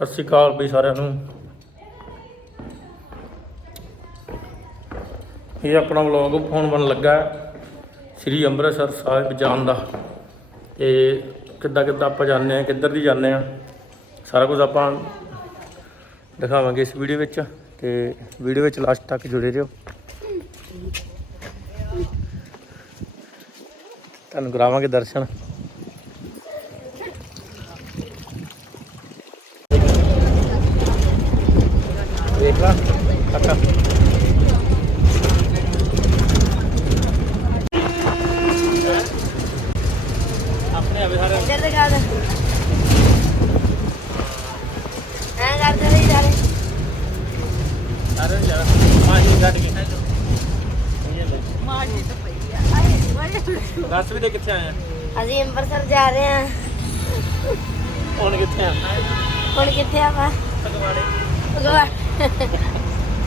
ਸਤਿ ਸ਼੍ਰੀ ਅਕਾਲ ਵੀ ਸਾਰਿਆਂ ਨੂੰ। ਇਹ ਆਪਣਾ ਵਲੌਗ ਹੋਣ ਬਣ ਲੱਗਾ ਸ੍ਰੀ ਅੰਮ੍ਰਿਤਸਰ ਸਾਹਿਬ ਜਾਣ ਦਾ। ਤੇ ਕਿੱਦਾਂ ਕਿੱਦਾਂ ਆਪਾਂ ਜਾਂਦੇ ਆ ਕਿੱਧਰ ਦੀ ਜਾਂਦੇ ਆ ਸਾਰਾ ਕੁਝ ਆਪਾਂ ਦਿਖਾਵਾਂਗੇ ਇਸ ਵੀਡੀਓ ਵਿੱਚ। ਤੇ ਵੀਡੀਓ ਵਿੱਚ ਲਾਸਟ ਤੱਕ ਜੁੜੇ ਰਹੋ। ਤੁਹਾਨੂੰ ਕਰਾਵਾਂਗੇ ਦਰਸ਼ਨ ਦੇਖ ਲਾ ਕਾਕਾ ਆਪਣੇ ਆਵੇ ਸਾਰੇ ਇੱਧਰ ਦਿਖਾ ਦੇ ਐਂ ਕਰਦੇ ਸੀ ਸਾਰੇ ਸਾਰੇ ਜਰਾ ਮਾਜੀ ਤਾਂ ਪਈ ਆ ਆਏ ਓਏ ਦੱਸ ਵੀ ਦੇ ਕਿੱਥੇ ਆਏ ਆ? ਅਸੀਂ ਅੰਮ੍ਰਿਤਸਰ ਜਾ ਰਹੇ ਹਾਂ। ਹੁਣ ਕਿੱਥੇ ਆ? ਹੁਣ ਕਿੱਥੇ ਆਪਾਂ ਫਗਵਾੜੇ। ਭਗਵਾਨ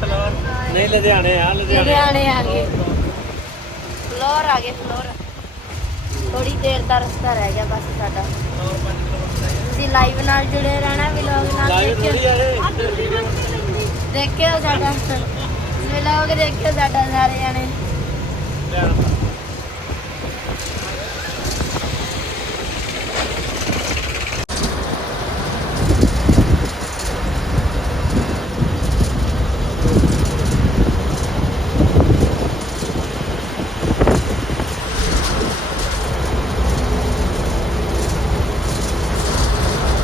ਫਲੋਰ। ਨਹੀਂ ਲੁਧਿਆਣੇ ਆ ਲੁਧਿਆਣੇ। ਆ ਗਏ। ਫਲੋਰ ਆ ਗਏ ਫਲੋਰ। ਥੋੜੀ ਦੇਰ ਦਾ ਰਸਤਾ ਰਹਿ ਗਿਆ ਬਸ ਸਾਡਾ। ਤੁਸੀਂ ਲਾਈਵ ਨਾਲ ਜੁੜੇ ਰਹਿਣਾ ਵਲੌਗ ਨਾਲ ਦੇਖਿਓ। ਆ ਦੇਖਿਓ ਸਾਡਾ। ਵਲੌਗ ਦੇਖਿਓ ਸਾਡਾ ਸਾਰੇ ਜਾਣੇ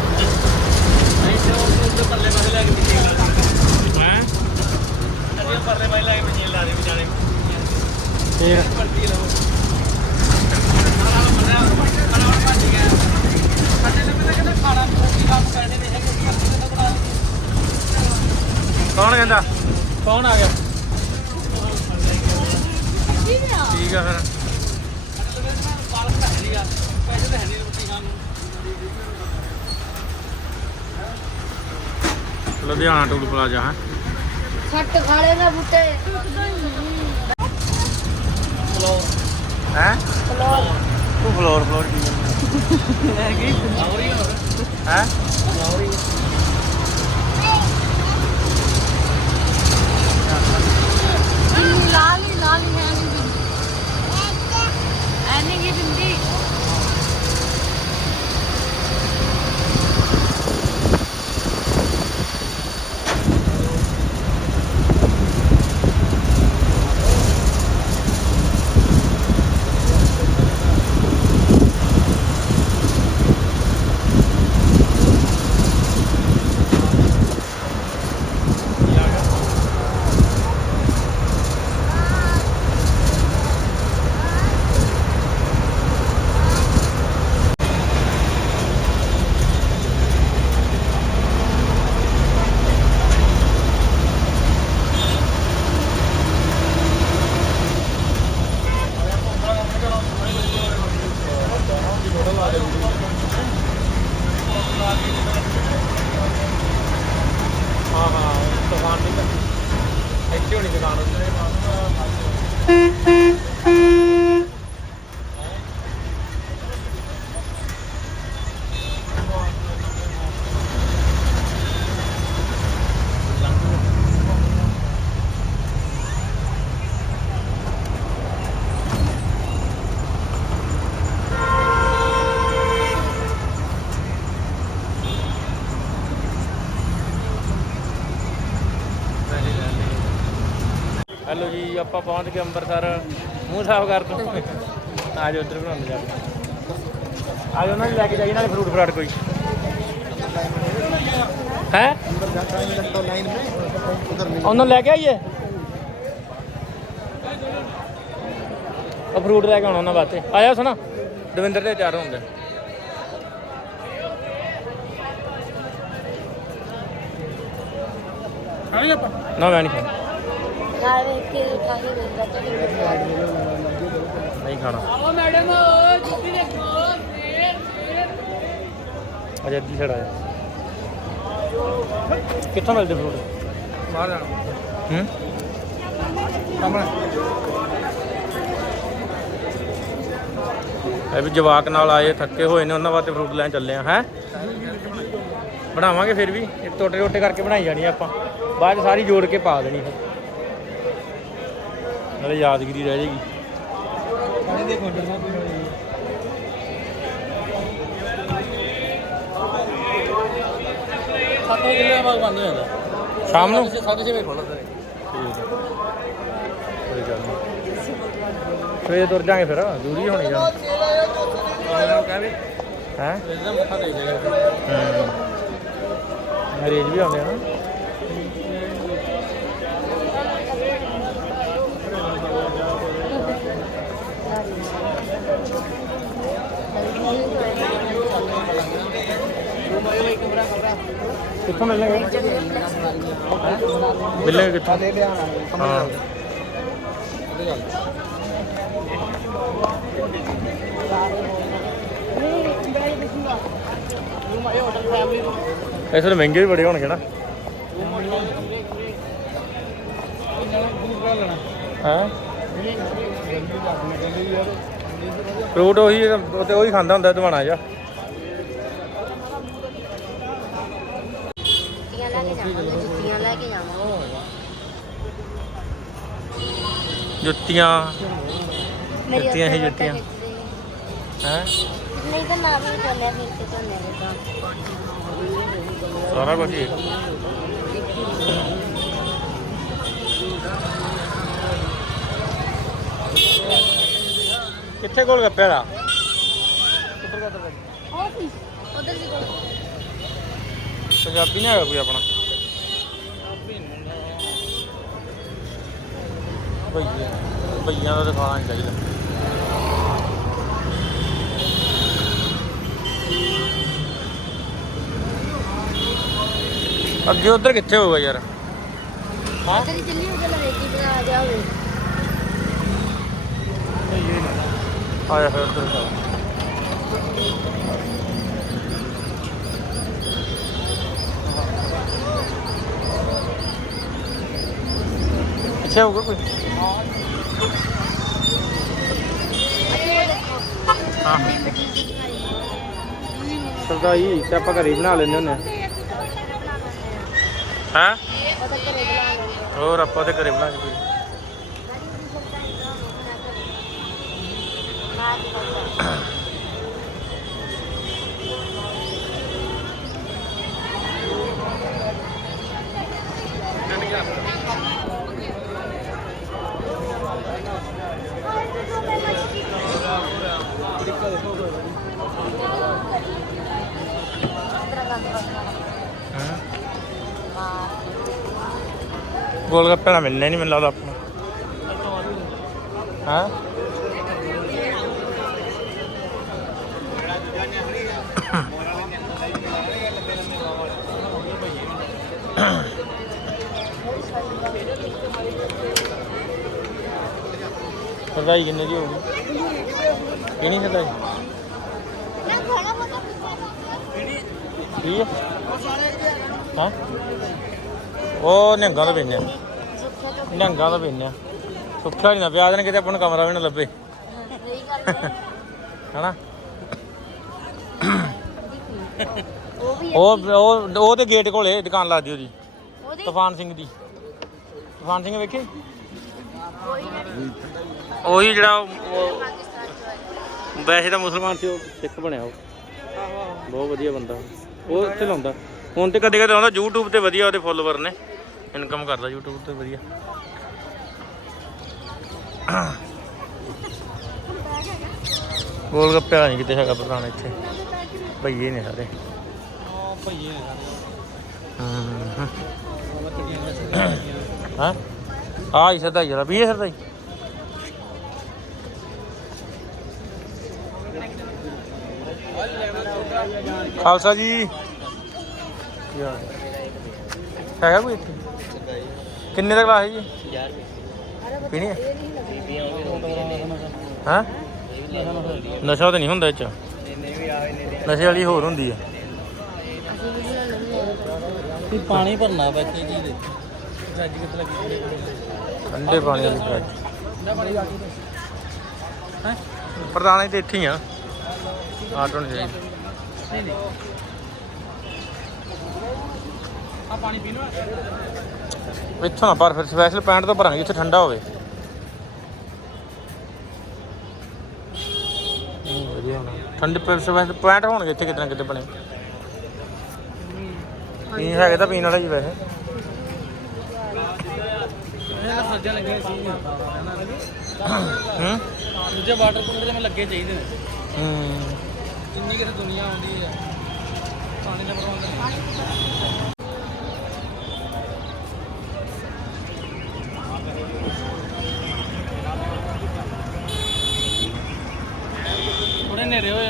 ਨਹੀਂ ਤੇ ਉਹ ਉੱਧਰ ਪਰਲੇ ਪਾਸੇ ਲੈ ਕੇ ਪਿੱਛੇ ਲਾ ਦੇ ਹੈ ਅਸੀਂ ਉਹ ਪਰਲੇ ਪਾਸੇ ਲੈ ਕੇ ਪਿੱਛੇ ਲਾ ਦੇ ਵਿਚਾਲੇ ਫੇਰ ਪਰਤੀ ਲਓ ਕੌਣ ਕਹਿੰਦਾ ਕੌਣ ਆ ਗਿਆ ਠੀਕ ਆ ਫਿਰ ਲੁਧਿਆਣਾ ਟੂਲ ਪਲਾਜ਼ਾ ਹੈ। ਛੱਟ ਖਾਲੇ ਦਾ ਬੁੱਟੇ। ਹੈ? ਫਲੋਰ। ਤੂੰ ਫਲੋਰ ਫਲੋਰ ਕੀ ਹੈ? ਲਾਲ ਹੀ ਲਾਲ ਹੀ ਹੈ ਨਹੀਂ ਐਨੀ ਕੀ ਬਿੰਦੀ ਹਾਂ ਹਾਂ ਦੁਕਾਨ ਨਹੀਂ ਲੱਗੀ ਇੱਥੇ ਹੋਣੀ ਦੁਕਾਨ ਹੈਲੋ ਜੀ ਆਪਾਂ ਪਹੁੰਚ ਗਏ ਅੰਮ੍ਰਿਤਸਰ। ਮੂੰਹ ਸਾਫ਼ ਕਰ ਤੂੰ। ਆ ਜਾਓ ਉੱਧਰ ਬਣਾਉਂਦੇ ਜਾ ਆ ਜਾਓ ਨਾ ਲੈ ਕੇ ਜਾਈਏ ਨਾਲੇ ਫਰੂਟ ਫਰਾਟ ਕੋਈ। ਹੈ? ਉਹਨਾਂ ਲੈ ਕੇ ਆਈਏ? ਉਹ ਫਰੂਟ ਲੈ ਕੇ ਆਉਣਾ ਉਹਨਾਂ ਵਾਸਤੇ। ਆਇਆ ਸੁਣਾ। ਦਵਿੰਦਰ ਦੇ ਚਾਰ ਹੁੰਦੇ। ਨਾ ਮੈਂ ਨਹੀਂ ਖਾਣਾ ਖਾ ਵੇਖ ਕੇ ਖਾ ਕੇ ਵੇਖਦਾ ਤਾਂ ਨਹੀਂ ਖਾਣਾ। ਆਓ ਮੈਡਮ ਜੁੱਤੀ ਦੇਖੋ ਫੇਰ ਫੇਰ। ਅਜੇ ਅੱਧੀ ਛੜਾ ਕਿੱਥੋਂ ਮਿਲਦੇ ਫਰੂਟ ਬਾਹਰ ਜਾਣਾ। ਹੂੰ? ਸਾਹਮਣੇ। ਇਹ ਵੀ ਜਵਾਕ ਨਾਲ ਆਏ ਥੱਕੇ ਹੋਏ ਨੇ ਉਹਨਾਂ ਵਾਸਤੇ ਫਰੂਟ ਲੈਣ ਚੱਲੇ ਆ ਹੈ? ਬਣਾਵਾਂਗੇ ਫਿਰ ਵੀ। ਇਹ ਟੋਟੇ ਟੋਟੇ ਕਰਕੇ ਬਣਾਈ ਜਾਣੀ ਆ ਆਪਾਂ। ਬਾਅਦ 'ਚ ਸਾਰੀ ਜੋੜ ਕੇ ਪਾ ਦੇਣੀ ਫਿਰ। ਨਾਲੇ ਯਾਦਗਿਰੀ ਰਹਿ ਜਾਏਗੀ ਪਾਣੀ ਦੇ ਸੱਤ ਦੇ ਬਾਅਦ ਬੰਦ ਹੋ ਜਾਂਦਾ ਸ਼ਾਮ ਨੂੰ? ਸਾਢੇ ਛੇ ਵਜੇ ਖੋਲ੍ਹਦਾ ਹੈ ਠੀਕ ਹੈ ਕੋਈ ਗੱਲ ਨਹੀਂ ਸਵੇਰੇ ਤੁਰ ਜਾਾਂਗੇ ਫਿਰ ਦੂਰੀ ਹੋਣੀ ਜਾਂ ਉਹਨਾਂ ਕਹਿ ਵੀ ਹੈ। ਇਹਦਾ ਮੱਥਾ ਦੇ ਜਾਏਗਾ ਅੰਗਰੇਜ਼ ਵੀ ਆਉਂਦੇ ਆ ਨਾ। ਕਿੱਥੋਂ ਮਿਲਣਗੇ ਮਿਲਣਗੇ ਕਿੱਥੋਂ ਦੇ ਲਿਆਣਾ ਹਾਂ ਇਸ ਵੇਲੇ ਮਹਿੰਗੇ ਵੀ ਬੜੇ ਹੋਣਗੇ ਨਾ ਹਾਂ ਫਰੂਟ ਉਹੀ ਤੇ ਉਹੀ ਖਾਂਦਾ ਹੁੰਦਾ ਦਵਾਣਾ ਜਾ ਜੁੱਤੀਆਂ ਲੈ ਕੇ ਜਾਵਾਂਗੇ ਜੁੱਤੀਆਂ ਲੈ ਕੇ ਜਾਵਾਂਗੇ। ਜੁੱਤੀਆਂ। ਮੇਰੀ ਜੁੱਤੀਆਂ ਹੀ ਜੁੱਤੀਆਂ। ਨਹੀਂ। ਤਾਂ ਨਾ ਵੀ ਚੱਲਿਆ ਫਿਰ ਤੇ ਚੱਲਿਆ ਦੇ ਤਾਂ। ਸਾਰਾ ਕੁਝ ਹੀ। ਕਿੱਥੇ ਕੋਲ ਗੱਪੇ ਦਾ? ਉਹ ਸੀ ਉਧਰ ਦੀ ਕੋਲ। ਪੰਜਾਬੀ ਨਹੀਂ ਹੈਗਾ ਕੋਈ ਆਪਣਾ? ਭਈਆ ਭਈਆਂ ਦਾ ਤਾਂ ਖਾਣਾ ਨਹੀਂ ਚਾਹੀਦਾ। ਅੱਗੇ ਉਧਰ ਕਿੱਥੇ ਹੋਊਗਾ ਯਾਰ? ਹਾਂ ਹੀ ਚੱਲੀ ਉਧਰ ਵੇਖੀ ਬਣਾ ਗਿਆ ਹੋਵੇ। ਆਇਆ ਫਿਰ ਉਧਰ ਚੱਲ ਪਿੱਛੇ ਹੋਊਗਾ ਕੋਈ? ਹਾਂ। ਸਰਦਾਈ ਤੇ ਆਪਾਂ ਘਰੇ ਬਣਾ ਲੈਂਦੇ ਹੁੰਦੇ ਹਾਂ। ਹੋਰ ਆਪਾਂ ਤੇ ਘਰੇ ਬਣਾ ਕੇ ਗੋਲ ਗੱਪੇ ਤਾਂ ਮਿਲਣੇ ਨਹੀਂ ਮੈਨੂੰ ਲੱਗਦਾ ਆਪਣਾ ਹਾਂ ਸਰਦਾਈ ਕਿੰਨੇ ਦੀ ਹੋਊਗੀ? ਕਿਹਨੀ ਸਰਦਾਈ ਕੀ ਹੈ ਹਾਂ? ਉਹ ਨਿਹੰਗਾਂ ਦਾ ਪੀਨੇ ਨਿਹੰਗਾਂ ਦਾ ਪੀਨੇ ਸੁੱਖਾ ਨਹੀਂ ਨਾ ਪਿਆ ਦੇਣ ਕਿਤੇ ਆਪਾਂ ਨੂੰ ਕਮਰਾ ਵੀ ਨਾ ਲੱਭੇ। ਹੈ ਹਨਾ? ਉਹ ਉਹ ਉਹ ਤੇ ਗੇਟ ਕੋਲੇ ਦੁਕਾਨ ਲੱਗਦੀ ਉਹਦੀ ਉਹਦੀ? ਤੂਫਾਨ ਸਿੰਘ ਦੀ। ਤੂਫਾਨ ਸਿੰਘ ਵੇਖੀ? ਕੋਈ ਨਾ। ਉਹੀ ਜਿਹੜਾ ਉਹ- ਵੈਸੇ ਤਾਂ ਮੁਸਲਮਾਨ ਸੀ, ਉਹ ਸਿੱਖ ਬਣਿਆ ਉਹ। ਬਹੁਤ ਵਧੀਆ ਬੰਦਾ। ਉਹ ਉੱਥੇ ਲਾਉਂਦਾ। ਹੁਣ ਤੇ ਕਦੇ ਕਦੇ ਆਉਂਦਾ YouTube ਤੇ ਵਧੀਆ ਉਹਦੇ ਫੋਲੋਵਰ ਨੇ। ਇਨਕਮ ਕਰਦਾ YouTube ਤੇ ਵਧੀਆ। ਗੋਲ ਗੱਪੇ ਵਾਲਾ ਨਹੀਂ ਕਿਤੇ ਹੈਗਾ ਪ੍ਰਧਾਨ ਇੱਥੇ। ਭਈਏ ਨੇ ਸਾਰੇ। ਭਈਏ ਨੇ ਹੂੰ। ਸਾਰੇ ਹਾਂ ਆ ਹੀ ਸਰਦਾਈ ਵਾਲਾ। ਵੀ ਇਹ ਸਰਦਾਈ ਖਾਲਸਾ ਜੀ। ਹੈ? ਹੈਗਾ ਕੋਈ ਇੱਥੇ? ਕਿੰਨੇ ਦਾ ਗਲਾਸ ਹੈ ਜੀ? ਪੀਣੀ ਹੈ? ਹਾਂ? ਨਸ਼ਾ ਤਾਂ ਨਹੀਂ ਹੁੰਦਾ ਇਹ ਚ। ਨਸ਼ੇ ਵਾਲੀ ਹੋਰ ਹੁੰਦੀ ਹੈ ਵੀ ਪਾਣੀ ਭਰਨਾ ਬੱਚੇ ਜੀ ਦੇ। ਰੱਜ ਕਿੱਥੇ ਲੱਗੀ ਠੰਡੇ ਪਾਣੀ ਵਾਲੀ ਫਰਿੱਜ ਪ੍ਰਧਾਨ ਜੀ ਤੇ ਇੱਥੇ ਹੀ ਆ। ਆਟੋ ਨਹੀਂ ਜਾਈ ਨਹੀਂ। ਨਹੀਂ ਪਾਣੀ ਪੀਣਾ ਇੱਥੋਂ ਨਾ ਪਰ ਫਿਰ ਸਪੈਸ਼ਲ ਪੈਂਟ ਤੋਂ ਭਰਾਂਗੇ ਜਿੱਥੇ ਠੰਡਾ ਹੋਵੇ। ਹੂੰ, ਵਧੀਆ ਹੋਣਾ। ਠੰਡੇ ਪਰ ਸਪੈਸ਼ਲ ਪੈਂਟ ਹੋਣਗੇ ਇੱਥੇ ਕਿਤੇ ਨਾ ਕਿਤੇ ਬਣੇ। ਪੀਣ ਹੈਗੇ ਤਾਂ ਪੀਣ ਵਾਲਾ ਹੀ ਵੈਸੇ। ਸੱਜਾ ਸੀ। ਹੂੰ। ਦੂਜੇ ਵਾਟਰ ਕੂਲਰ ਜਿਵੇਂ ਲੱਗੇ ਚਾਹੀਦੇ ਨੇ। ਹੂੰ। ਇੰਨੀ ਕਿਤੇ ਦੁਨੀਆ ਆਉਂਦੀ ਹੈ ਪਾਣੀ ਦਾ ਪ੍ਰਬੰਧ ਥੋੜੇ ਨੇੜੇ ਹੋਏ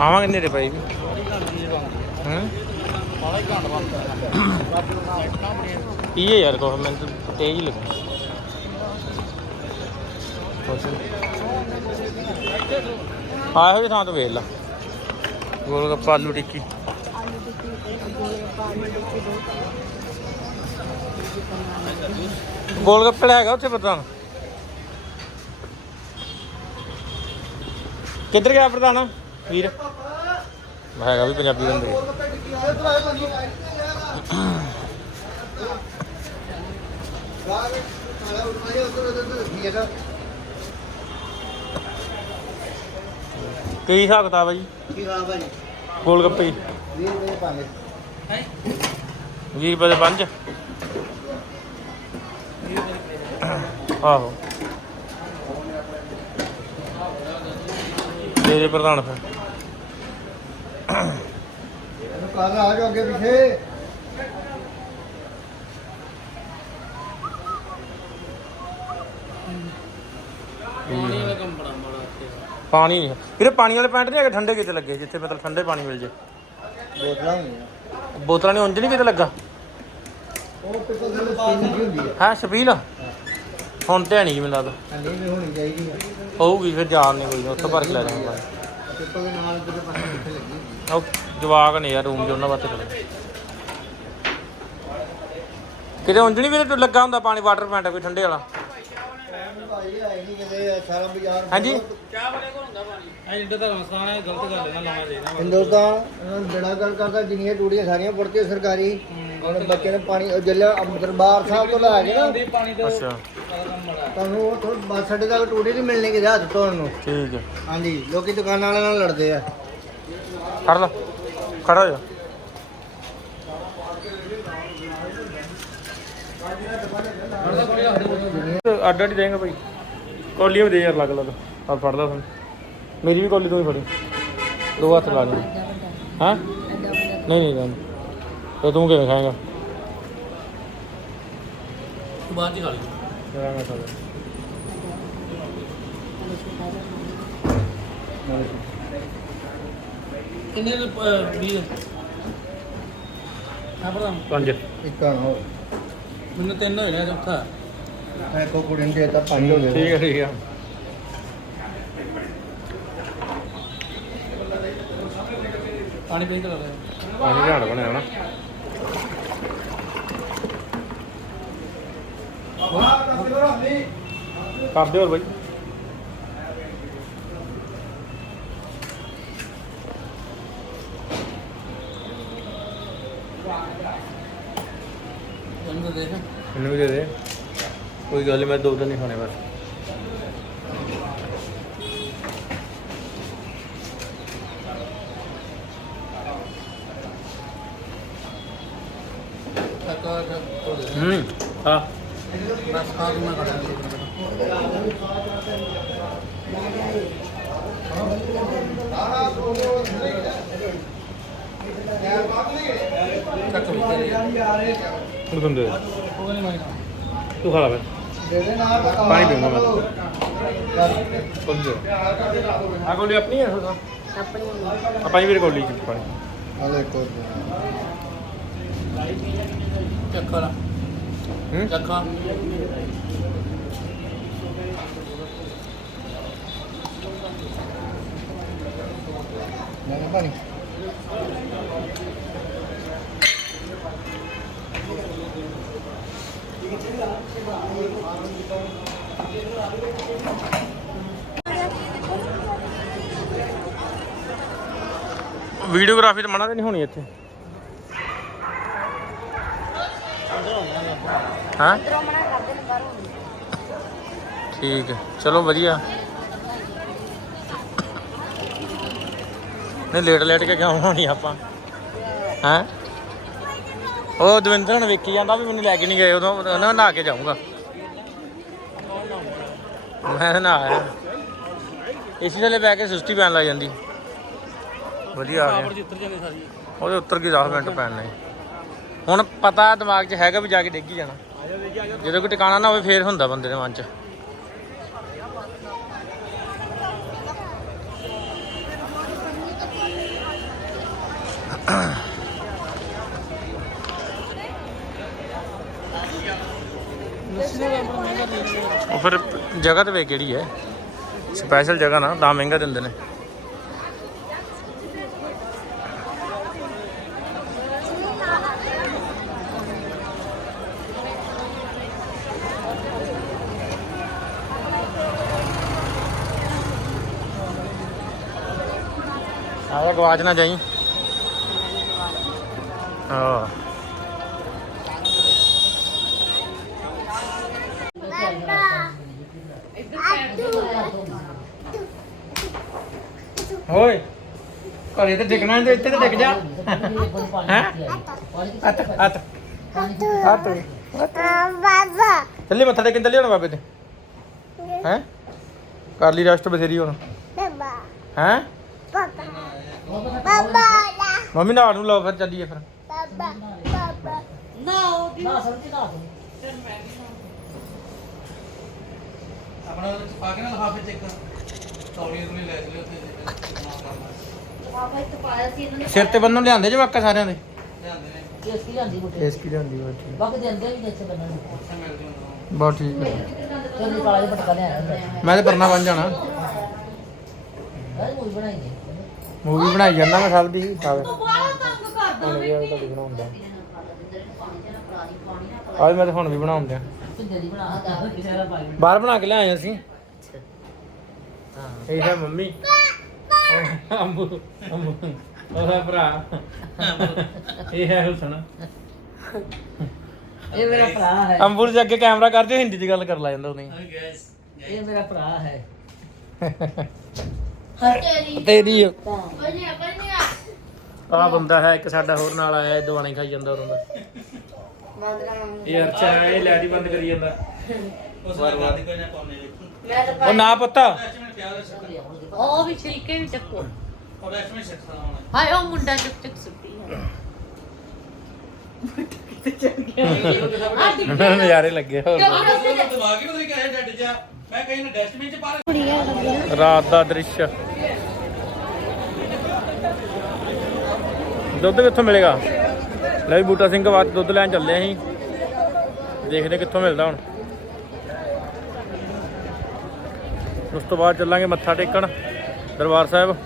ਆਵਾਂਗੇ ਨੇਰੇ ਵੀ। ਬਣਦੀ। ਹੂੰ? ਬਾਲਾ ਹੀ ਘੱਟ ਬਣਦਾ। ਪੀਏ ਯਾਰ ਮੈਨੂੰ ਤਾਂ ਤੇਜ਼ ਹੀ ਲੱਗਾ ਨੀ। ਆਹੋ ਹੀ ਥਾਂ ਤੋਂ ਵੇਖ ਲਾ। ਗੋਲ ਗੱਪਾ ਆਲੂ ਟਿੱਕੀ। ਆਲੂ ਟਿੱਕੀ ਗੋਲ ਗੱਪਾ ਆਲੂ ਟਿੱਕੀ ਦੋ ਗੋਲ ਗੱਪੇ ਹੈਗਾ ਉੱਥੇ ਪ੍ਰਧਾਨ। ਕਿੱਧਰ ਗਿਆ ਪ੍ਰਧਾਨ? ਵੀਰ। ਹੈਗਾ ਵੀ ਪੰਜਾਬੀ ਬੰਦੇ। ਕੀ ਹਿਸਾਬ ਕਿਤਾਬ ਹੈ ਜੀ? ਕੀ ਹਾਲ ਭਾਈ ਗੋਲ ਗੱਪੇ 20 ਰੁਪਏ ਪਾਣੇ ਹੈ 20 ਰੁਪਏ ਦੇ ਪੰਜ? ਆਹੋ। ਤੇਰੇ ਪ੍ਰਧਾਨ ਫਿਰ। ਇਹਨੂੰ ਕੱਲ ਆ ਜਾਓ ਅੱਗੇ ਪਿੱਛੇ ਪਾਣੀ ਦਾ ਕੰਮ ਬੜਾ ਮਾੜਾ ਇੱਥੇ ਪਾਣੀ ਨਹੀਂ ਵੀਰੇ ਪਾਣੀ ਵਾਲੇ ਪੈਂਟ ਨਹੀਂ ਹੈਗੇ? ਠੰਡੇ ਕਿਤੇ ਲੱਗੇ? ਜਿੱਥੇ ਮਤਲਬ ਠੰਡੇ ਪਾਣੀ ਮਿਲ ਜੇ। ਬੋਤਲਾਂ ਹੁੰਦੀਆਂ ਬੋਤਲਾਂ ਨਹੀਂ ਉਂਝ ਨਹੀਂ ਕਿਤੇ ਲੱਗਾ? ਉਹ ਪਿੱਛੇ ਦੇ ਸਪਿਨ ਜੀ ਹੁੰਦੀ ਹੈ ਹੈ ਸ਼ਪੀਲ? ਹੁਣ ਤੇ ਨਹੀਂ ਮੈਨੂੰ ਲੱਗਦਾ। ਹੰਡੀ ਵੀ ਹੋਣੀ ਚਾਹੀਦੀ ਹੈ ਹੋਊਗੀ ਫਿਰ ਜਾਣ ਨਹੀਂ ਕੋਈ ਨੀ, ਉੱਥੋਂ ਭਰ ਕੇ ਲੈ ਜਾਵਾਂਗੇ। ਪਿੱਪਲ ਦੇ ਨਾਲ ਕਿਤੇ ਪਾਸੇ ਕਿੱਥੇ ਲੱਗੀ ਉਹ ਜਵਾਕ ਨੇ ਯਾਰ ਰੂਮ 'ਚ ਉਹਨਾਂ ਵਾਸਤੇ ਖੜੇ। ਕਿਤੇ ਉਂਝ ਨਹੀਂ ਵੀਰੇ ਲੱਗਾ ਹੁੰਦਾ ਪਾਣੀ ਵਾਟਰ ਪੈਂਟ ਕੋਈ ਠੰਡੇ ਵਾਲਾ ਹੈ ਭਾਈ ਆਈ ਨਹੀਂ ਕਿਤੇ ਸਾਰਾ ਬਾਜ਼ਾਰ ਹਾਂਜੀ। ਐ ਜਿੱਦਾਂ ਧਰਮ ਸਥਾਨ ਹੈ ਗਲਤ ਗੱਲ ਨਾ ਲਾਉਣਾ ਚਾਹੀਦਾ ਹਿੰਦੁਸਤਾਨ ਬੜਾ ਗੱਲ ਕਰਦਾ ਜਿੰਨੀਆਂ ਟੂੜੀਆਂ ਸਾਰੀਆਂ ਪੜਤੀਆਂ ਸਰਕਾਰੀ ਹੁਣ ਬੱਚੇ ਨੇ ਪਾਣੀ ਉਹ ਜੱਲਿਆ ਦਰਬਾਰ ਸਾਹਿਬ ਤੋਂ ਲੈ ਕੇ ਨਾ ਪਾਣੀ ਦਾ ਅੱਛਾ। ਤੁਹਾਨੂੰ ਉਹ ਥੋੜਾ ਬੱਸ ਅੱਡੇ ਤੱਕ ਟੂੜੀ ਨਹੀਂ ਮਿਲਣੀ ਕਿ ਹੱਥ ਧੋਣ ਨੂੰ। ਠੀਕ ਹੈ। ਹਾਂਜੀ ਲੋਕੀ ਦੁਕਾਨਾਂ ਵਾਲਿਆਂ ਨਾਲ ਲੜਦੇ ਆ। ਖੜ ਲਾ। ਖੜਾ ਹੋ ਜਾ। ਅੱਡ ਅੱਡ ਦੇਂਗਾ ਭਾਈ ਕੌਲੀਆਂ ਵੀ ਦੇ ਯਾਰ ਲੱਗ ਲੱਗ ਆ ਫੜ ਲਾ ਤੁਹਾਨੂੰ ਮੇਰੀ ਵੀ ਕੌਲੀ ਤੂੰ ਹੀ ਫੜੀ। ਦੋ ਹੱਥ ਲਾ ਲਈ। ਹਾਂ? ਨਹੀਂ ਨਹੀਂ ਨਹੀਂ। ਤੇ ਤੂੰ ਕਿਵੇਂ ਖਾਏਗਾ? ਬਾਅਦ ਚ ਖਾ ਲਈ। ਕਰਾਂਗਾ ਸਾਰਾ ਕਿੰਨੇ ਦੇ 20 ਆ ਪਤਾ। ਪੰਜ। ਇੱਕ ਹੋ ਮੈਨੂੰ ਤਿੰਨ ਹੋਏ ਨੇ ਚੌਥਾ ਐ ਕੋ ਕੁੜੀ ਨੇ ਦੇਤਾ ਪੰਜ ਹੋ ਗਏ। ਠੀਕ ਹੈ ਠੀਕ ਹੈ। ਪਾਣੀ ਪੀ ਕੇ ਲਾ ਲਿਆ ਪਾਣੀ ਝਾੜ ਬਣਿਆ ਨਾ ਕਰ ਦਿਓ ਹੋਰ ਬਾਈ। ਇਹਨੂੰ ਦੇ ਦੇ। ਕੋਈ ਗੱਲ ਨਹੀਂ ਮੈਂ ਦੋ ਦਿਨ ਨਹੀਂ ਖਾਣੇ ਬਸ। ਹੂੰ ਆ ਬਸ ਖਾ ਕੇ ਮੈਂ ਕਰਾਂਗਾ ਚੱਕ ਵੀ ਤੇਰੇ। ਤੂੰ ਤੁੰਦੇ ਉਹ ਨਹੀਂ ਮੈਂ ਤੂੰ ਖਾ ਲੈ ਫਿਰ। ਦੇ ਦੇ ਨਾਲ ਤਾਂ ਪਾਣੀ ਪੀਊਂਗਾ ਮੈਂ। ਕੋਲੀ ਦੇ ਆ ਕੋਲੀ ਆਪਣੀ ਹੈ ਆਪਣੀ। ਆਪਾਂ ਜੀ ਕੋਲੀ ਚ ਪਾਣੀ। ਆ ਲੈ ਕੋ ਚੱਕਾ ਲਾ ਹੂੰ? ਚੱਕਾ ਨਾ ਪਾਣੀ। ਵੀਡੀਓਗ੍ਰਾਫੀ ਤਾਂ ਮਨਾ ਤੇ ਨਹੀਂ ਹੋਣੀ ਇੱਥੇ। ਹਾਂ? ਠੀਕ ਹੈ, ਚਲੋ ਵਧੀਆ। ਨਹੀਂ ਲੇਟ ਲੇਟ ਕੇ ਕਿਉਂ ਹੋਣੀ ਆਪਾਂ? ਹੈਂ? ਉਹ ਦਵਿੰਦਰ ਨੇ ਵੇਖੀ ਜਾਂਦਾ ਵੀ ਮੈਨੂੰ ਲੈ ਕੇ ਨਹੀਂ ਗਏ ਉਦੋਂ ਉਹਨਾਂ ਨਹਾ ਕੇ ਜਾਊਂਗਾ। ਮੈਂ ਨਾ ਆਇਆ। ਏਸੀ ਥੱਲੇ ਬੈ ਕੇ ਸੁਸਤੀ ਪੈਣ ਲੱਗ ਜਾਂਦੀ। ਵਧੀਆ ਆ ਗਿਆ। ਉਹਦੇ ਉੱਤਰ ਕੇ 10 ਮਿੰਟ ਪੈਣ ਨਹੀਂ ਹੁਣ ਪਤਾ ਦਿਮਾਗ 'ਚ ਹੈਗਾ ਵੀ ਜਾ ਕੇ ਡਿੱਗ ਜਾਣਾ। ਜਦੋਂ ਕੋਈ ਟਿਕਾਣਾ ਨਾ ਹੋਵੇ ਫੇਰ ਹੁੰਦਾ ਬੰਦੇ ਦੇ ਮਨ 'ਚ। ਉਹ ਫਿਰ ਜਗ੍ਹਾ ਤੇ ਵੇ ਕਿਹੜੀ ਹੈ। ਸਪੈਸ਼ਲ ਜਗ੍ਹਾ ਨਾ, ਤਾਂ ਮਹਿੰਗਾ ਦਿੰਦੇ ਨੇ। ਆਹ ਗਵਾਚ ਨਾ ਜਾਈ। ਹਾਂ ਹੋਏ ਘਰੇ ਤੇ ਡਿੱਗਣਾ ਤੇ ਇੱਥੇ ਤੇ ਡਿੱਗ ਜਾ। ਹੈ? ਹੱਥ ਹੱਥ। ਹੱਥ। ਬਾਬਾ ਚੱਲੀ ਮੱਥਾ ਟੇਕਣ ਚੱਲੀ ਹੁਣ ਬਾਬੇ ਤੇ। ਹੈ? ਕਰ ਲਈ ਰੈਸਟ ਬਥੇਰੀ ਹੁਣ। ਬਾਬਾ ਹੈ? ਬਾਬਾ ਬਾਬਾ ਮੰਮੀ ਨਾਲ ਨੂੰ ਲਓ ਫਿਰ, ਚੱਲੀਏ ਫਿਰ। ਬਾਬਾ ਬਾਬਾ ਆਪਣਾ ਉਹਦੇ ਚ ਪਾ ਕੇ ਨਾ ਲਫਾਫੇ ਚ ਇੱਕ। ਤੌਲੀਏ ਨੂੰ ਲੈ ਲਿਓ ਤੇ ਬਾਬਾ ਇੱਥੇ ਪਾਇਆ ਸੀ ਇਹਨਾਂ ਨੇ ਸਿਰ ਤੇ ਬੰਨਣ ਲਿਆਂਦੇ ਜਵਾਕਾਂ ਸਾਰਿਆਂ ਦੇ? ਲਿਆਂਦੇ ਨੇ ਕੇਸ ਕੀ ਜਾਂਦੀ ਮੁੱਠੇ ਇਸ ਕੀ ਲਿਆਂਦੀ ਵਾ ਠੀਕ। ਵਕ ਜਾਂਦੇ ਵੀ ਇੱਥੇ ਬੰਨਣ ਨੂੰ। ਬਹੁਤ ਠੀਕ ਹੈ। ਤੇ ਵੀ ਕਾਲਾ ਜਿਹਾ ਪਟਕਾ ਲਿਆਇਆ ਹੁੰਦਾ ਮੈਂ ਤੇ ਪਰਨਾ ਬਣ ਜਾਣਾ। ਹੈ ਮੂਵੀ ਬਣਾਈ ਜੀ ਮੂਵੀ ਬਣਾਈ ਜਾਂਦਾ ਮੈਂ ਸਭ ਦੀ। ਵੀ ਤੁਹਾਡੀ ਬਣਾਉਂਦਾ ਅੱਜ ਮੈਂ ਤਾਂ ਹੁਣ ਵੀ ਬਣਾਉਂਦਾ ਬਣਾ ਦਾ ਪਾਈ ਬਾਹਰ ਬਣਾ ਕੇ ਲਿਆਏ ਅਸੀਂ। ਇਹ ਹੈ ਮੰਮੀ। ਅੰਬੂ ਅੰਬੂ। ਉਹਦਾ ਭਰਾ। ਇਹ ਹੈ ਹੁਸਨ। ਇਹ ਮੇਰਾ ਭਰਾ ਹੈ। ਅੰਬੂ ਦੇ ਅੱਗੇ ਕੈਮਰਾ ਕਰ ਦਿਓ ਹਿੰਦੀ 'ਚ ਗੱਲ ਕਰ ਲਾ ਜਾਂਦਾ ਉਹਨੇ। ਇਹ ਮੇਰਾ ਭਰਾ ਹੈ। ਤੇਰੀ ਤੇਰੀ ਬਣੀ ਬਣੀ ਆ ਬੰਦਾ ਹੈ ਇੱਕ ਸਾਡਾ ਹੋਰ ਨਾਲ ਆਇਆ ਇਹ ਦਵਾਣੇ ਖਾਈ ਜਾਂਦਾ ਉਦੋਂ ਦਾ ਇਹ ਅਰਚਾ ਹੈ ਇਹ ਲੈਡੀ ਬੰਦ ਕਰੀ ਜਾਂਦਾ। ਉਸ ਵਾਰ ਬਾਅਦ ਕੋਈ ਨਾ ਪਾਉਣੇ ਵੇਖੀ ਮੈਂ ਤਾਂ ਉਹ ਨਾ ਪੁੱਤਾ। ਐਸਟੀਮੇਟ ਪਿਆ ਦਾ ਸਿੱਖਾ ਉਹ ਵੀ ਛਿਲਕੇ ਵੀ ਚੱਕੋ। ਉਹ ਐਸਟੀਮੇਟ ਸਿੱਖਣਾ ਹੁਣ। ਹਾਏ ਉਹ ਮੁੰਡਾ ਚੁੱਕ ਚੁੱਕ ਸੁੱਤੀ ਹੈ। ਨਜ਼ਾਰੇ ਲੱਗੇ ਹੋਰ। ਦਿਮਾਗ ਹੀ ਉਹਦੇ ਕਿਹਾ ਡੱਡ ਜਾ ਮੈਂ ਕਹੀ ਨਾ ਡਸਟਬਿਨ ਚ ਪਾ ਲੈ ਰਾਤ ਦਾ ਦ੍ਰਿਸ਼। ਦੁੱਧ ਕਿੱਥੋਂ ਮਿਲੇਗਾ? ਲੈ ਵੀ ਬੂਟਾ ਸਿੰਘ ਬਾਅਦ ਦੁੱਧ ਲੈਣ ਚੱਲੇ ਅਸੀਂ। ਦੇਖਦੇ ਕਿੱਥੋਂ ਮਿਲਦਾ ਹੁਣ। ਉਸ ਤੋਂ ਬਾਅਦ ਚੱਲਾਂਗੇ ਮੱਥਾ ਟੇਕਣ ਦਰਬਾਰ ਸਾਹਿਬ।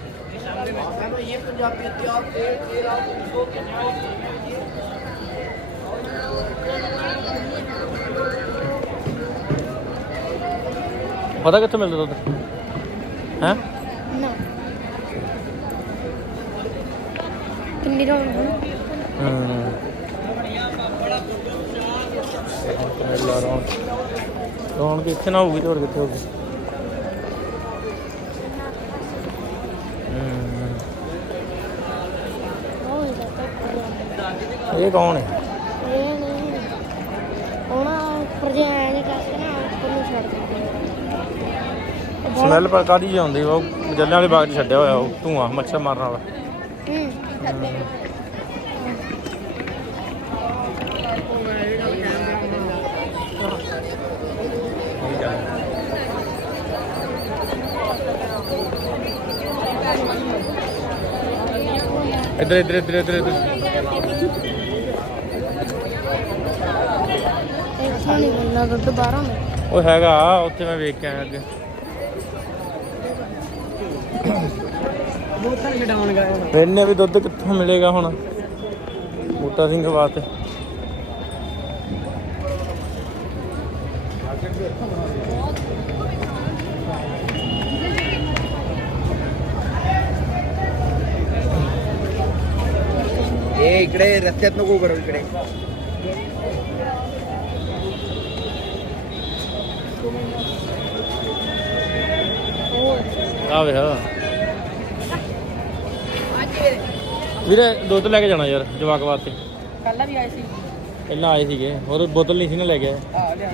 ਪਤਾ ਕਿੱਥੋਂ ਮਿਲਦਾ ਦੁੱਧ? ਹੈ? ਨਾ। ਕਿੰਨੀ ਰੌਣ ਹੂੰ। ਮੇਲਾ ਰੌਣ ਰੌਣ ਕਿੱਥੇ ਨਾ ਹੋਊਗੀ ਤੇ ਹੋਰ ਕਿੱਥੇ ਹੋਊਗੀ? ਇਹ ਕੌਣ ਹੈ? ਇਹ ਨਹੀਂ ਉਹਨਾਂ ਉੱਪਰ ਜੇ ਆਇਆ ਨਹੀਂ ਕਰਕੇ ਨਾ ਉੱਪਰ ਨੂੰ ਛੱਡ ਦਿੰਦੇ ਸਮੈਲ ਪਰ ਕਾਦੀ ਆਉਂਦੀ ਉਹ ਜੱਲਿਆਂ ਵਾਲੇ ਬਾਗ 'ਚ ਛੱਡਿਆ ਹੋਇਆ ਉਹ ਧੂਆਂ ਮੱਛਰ ਮਾਰਨ ਵਾਲਾ। ਇੱਧਰ ਇੱਧਰ ਇੱਧਰ ਇੱਧਰ ਇੱਧਰ। ਇੱਥੋਂ ਨਹੀਂ ਮਿਲਣਾ ਦੁੱਧ ਬਾਹਰੋਂ ਮਿਲਣਾ ਉਹ ਹੈਗਾ ਉੱਥੇ ਮੈਂ ਵੇਖ ਕੇ ਆਇਆ ਅੱਗੇ ਬੋਤਲ ਛਡਾਉਣ ਗਿਆ ਵੇਨੇ ਵੀ ਦੁੱਧ ਕਿੱਥੋਂ ਮਿਲੇਗਾ ਹੁਣ ਬੂਟਾ ਸਿੰਘ ਵਾਸਤੇ हे इकडे रस्त्यात नको करू इकडे ਆ ਵੇ ਹਾਂ ਵੀਰੇ ਦੁੱਧ ਲੈ ਕੇ ਜਾਣਾ ਯਾਰ ਜਵਾਕ ਵਾਸਤੇ। ਕੱਲ ਵੀ ਆਏ ਸੀ। ਪਹਿਲਾਂ ਆਏ ਸੀਗੇ ਹੋਰ ਬੋਤਲ ਨਹੀਂ ਸੀ ਨਾ ਲੈ ਕੇ ਆਏ। ਆ ਲਿਆ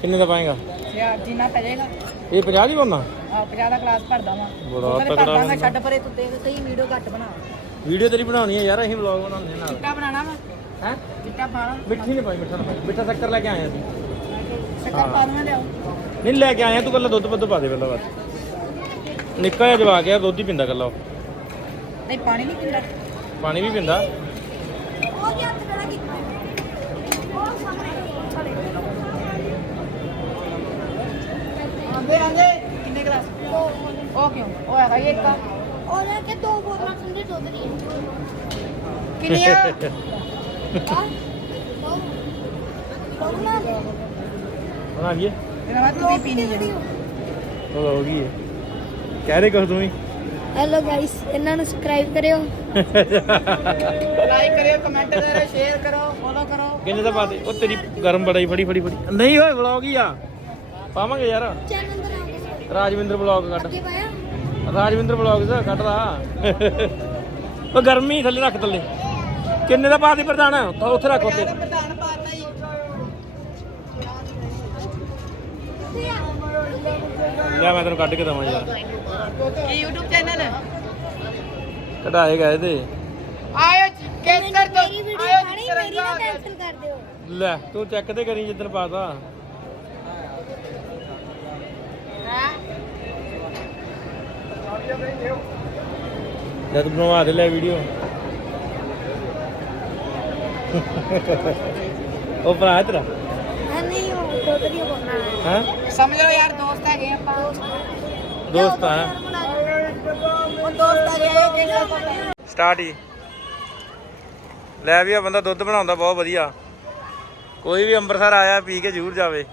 ਕਿੰਨੇ ਦਾ ਪਾਏਗਾ? ਯਾਰ ਜਿੰਨਾ ਪੈ ਜਾਏਗਾ ਇਹ 50 ਦੀ ਬੰਨਾ ਆ 50 ਦਾ ਕਲਾਸ ਭਰਦਾ ਵਾਂ। ਬੜਾ ਤਕੜਾ ਮੈਂ। ਛੱਡ ਪਰੇ ਤੂੰ ਦੇਖ ਕਈ ਵੀਡੀਓ ਘੱਟ ਬਣਾ। ਵੀਡੀਓ ਤੇਰੀ ਬਣਾਉਣੀ ਹੈ ਯਾਰ ਅਸੀਂ ਵਲੌਗ ਬਣਾਉਂਦੇ ਨਾਲ। ਚਿੱਟਾ ਬਣਾਣਾ ਵਾ? ਹੈ? ਚਿੱਟਾ ਪਾਣਾ ਮਿੱਠੀ ਨਹੀਂ ਪਾਈ ਮਿੱਠਾ ਨਾ ਪਾਈ। ਮਿੱਠਾ ਸ਼ੱਕਰ ਲੈ ਕੇ ਆਏ ਅਸੀਂ। ਸ਼ੱਕਰ ਪਾ ਦਵਾਂ ਲਿਆਓ। ਨਹੀਂ ਲੈ ਕੇ ਆਏ ਤੂੰ ਕੱਲਾ ਦੁੱਧ ਬੱਧ ਪਾ ਦੇ ਪਹਿਲਾਂ ਬਸ ਨਿੱਕਾ ਜਿਹਾ ਜਵਾਕ ਯਾਰ ਦੁੱਧ ਹੀ ਪਿੰਦਾ ਕੱਲਾ ਉਹ। ਨਹੀਂ ਪਾਣੀ ਨਹੀਂ ਪੀਂਦਾ। ਪਾਣੀ ਵੀ ਪਿੰਦਾ। ਗਿਆ ਆਂਦੇ ਆਂਦੇ ਕਿੰਨੇ ਕਲਾਸ ਉਹ ਕਿਉਂ? ਉਹ ਹੈਗਾ ਹੀ ਇੱਕ ਆ। ਉਹਨੇ ਕਿ ਦੋ ਬੋਤਲਾਂ ਠੰਡੇ ਦੁੱਧ ਦੀ। ਕਿੰਨੀਆਂ ਹਾਂ ਦੋ। ਬੋਤਲਾਂ ਬਣਾ ਗਈ ਮੇਰਾ ਬਾਤ ਤੂੰ ਵੀ ਪੀਣੀ ਹੈ। ਉਹ ਹੋ ਗਈ ਹੈ। ਕਹਿ ਰਹੇ ਕੁਛ ਤੂੰ ਵੀ? ਹੈਲੋ ਗਾਇਸ ਇਹਨਾਂ ਨੂੰ ਸਬਸਕ੍ਰਾਈਬ ਕਰਿਓ। ਲਾਈਕ ਕਰਿਓ ਕਮੈਂਟ ਕਰਿਓ ਸ਼ੇਅਰ ਕਰੋ ਫੋਲੋ ਕਰੋ। ਕਿੰਨੇ ਦਾ ਪਾ ਦੇ? ਉਹ ਤੇਰੀ ਗਰਮ ਬੜਾਈ ਫੜੀ ਫੜੀ ਫੜੀ। ਨਹੀਂ ਹੋਏ ਵਲੌਗ ਹੀ ਆ। ਪਾਵਾਂਗੇ ਯਾਰ। ਚੈਨਲ ਰਾਜਵਿੰਦਰ ਵਲੌਗ ਕੱਢ। ਅੱਗੇ ਪਾਇਆ? ਰਾਜਵਿੰਦਰ ਵਲੌਗ ਦਾ ਕੱਢਦਾ। ਉਹ ਗਰਮੀ ਥੱਲੇ ਰੱਖ ਥੱਲੇ। ਕਿੰਨੇ ਦਾ ਪਾ ਦੇ ਪ੍ਰਧਾਨ? ਉੱਥੇ ਉੱਥੇ ਰੱਖ ਉੱਥੇ। ਪ੍ਰਧਾਨ ਪਾਤਾ ਜੀ? ਲੈ ਮੈਂ ਤੈਨੂੰ ਕੱਢ ਕੇ ਦਵਾਂ ਯਾਰ। ਕੀ YouTube ਚੈਨਲ ਕਢਾਏ ਗਏ ਤੇ ਆਇਓ ਜੀ, ਕੇਸਰ ਤੋਂ ਮੇਰੀ ਵੀਡੀਓ ਆਇਓ ਜੀ, ਮੇਰੀ ਨਾ। ਕੈਂਸਲ ਕਰ ਦਿਓ। ਲੈ ਤੂੰ ਚੈੱਕ ਤੇ ਕਰੀ ਜਿੱਦਣ ਪਾਤਾ ਲੈ ਤੂੰ ਬਣਵਾ ਦੇ ਲੈ ਵੀਡੀਓ ਉਹ ਭਰਾ ਤੇਰਾ? ਨਹੀਂ ਉਹ ਦੀ ਬੋਤਲਾਂ ਹਾਂ। ਸਮਝ ਲਓ ਯਾਰ ਦੋਸਤ ਹੈਗੇ ਆਪਾਂ ਦੋਸਤ ਆ। ਉਹ ਦੋਸਤ ਹੈਗੇ ਆ ਕਿਹੜਾ ਸਟਾਰਟ ਹੀ। ਲੈ ਵੀ ਆ ਬੰਦਾ ਦੁੱਧ ਬਣਾਉਂਦਾ ਬਹੁਤ ਵਧੀਆ। ਕੋਈ ਵੀ ਅੰਮ੍ਰਿਤਸਰ ਆਇਆ ਪੀ ਕੇ ਜ਼ਰੂਰ ਜਾਵੇ।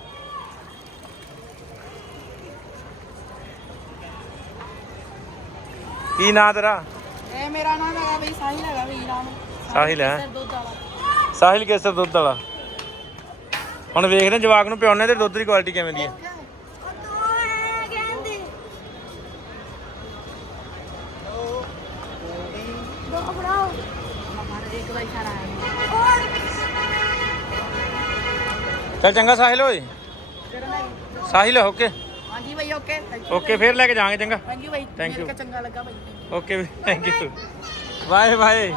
ਕੀ ਨਾਂ ਤੇਰਾ? ਇਹ ਮੇਰਾ ਨਾਮ ਹੈਗਾ ਬਈ ਸਾਹਿਲ ਹੈਗਾ ਬਈ ਨਾਮ ਸਾਹਿਲ ਹੈ। ਦੁੱਧ ਵਾਲਾ? ਸਾਹਿਲ ਕੇਸਰ ਦੁੱਧ ਵਾਲਾ? ਹੁਣ ਵੇਖਦੇ ਜਵਾਕ ਨੂੰ ਪਿਆਉਣੇ ਤੇ ਦੁੱਧ ਦੀ ਕੁਆਲਿਟੀ ਕਿਵੇਂ ਦੀ ਹੈ। ਚੱਲ ਚੰਗਾ ਸਾਹਿਲ ਓਏ। ਸਾਹਿਲ ਓਕੇ। ਹਾਂਜੀ ਬਈ ਓਕੇ। ਓਕੇ ਫੇਰ ਲੈ ਕੇ ਜਾਵਾਂਗੇ ਚੰਗਾ। ਥੈਂਕ ਯੂ ਬਈ। Thank you. ਮੇਰੇ ਕੋ ਚੰਗਾ ਲੱਗਾ ਬਈ। Okay thank you bye bye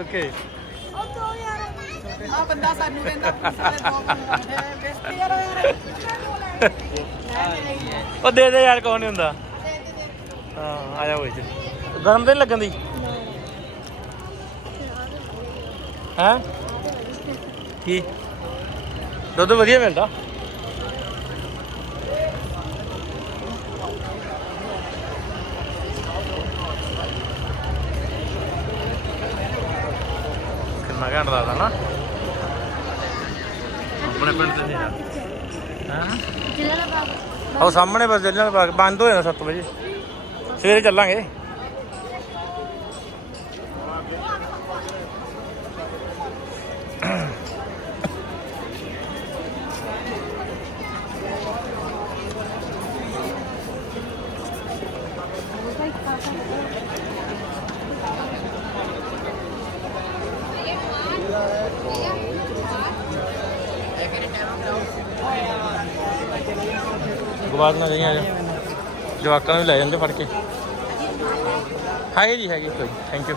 okay. ਆ ਬੰਦਾ ਸਾਨੂੰ ਕਹਿੰਦਾ ਬੇਸਤੀ ਯਾਰ ਉਹ ਦੇ ਦੇ ਯਾਰ ਕੋਈ ਨਹੀਂ ਹੁੰਦਾ। ਹਾਂ ਆ ਜਾ ਓਏ ਗਰਮ ਤੇ ਲੱਗਣ ਦੀ? ਹੈ? ਕੀ? ਦੁੱਧ ਵਧੀਆ ਮਿਲਦਾ। ਕਿੰਨਾ ਘੰਟਾ ਲੱਗਦਾ ਨਾ। ਆਪਣੇ ਪਿੰਡ ਤੇ ਨਹੀਂ ਹਾਂ? ਉਹ ਸਾਹਮਣੇ ਬਸ ਜੱਲਾਂ ਬਾਗ ਬੰਦ ਹੋ ਜਾਣਾ 7 ਵਜੇ। ਸਵੇਰੇ ਚੱਲਾਂਗੇ। ਗਵਾਦ ਨਾ ਜਾਈਂ ਜਵਾਕਾਂ ਨੂੰ ਵੀ ਲੈ ਜਾਂਦੇ ਫੜ ਕੇ। ਹੈਗੇ ਜੀ, ਹੈਗੇ, ਕੋਈ ਥੈਂਕ ਯੂ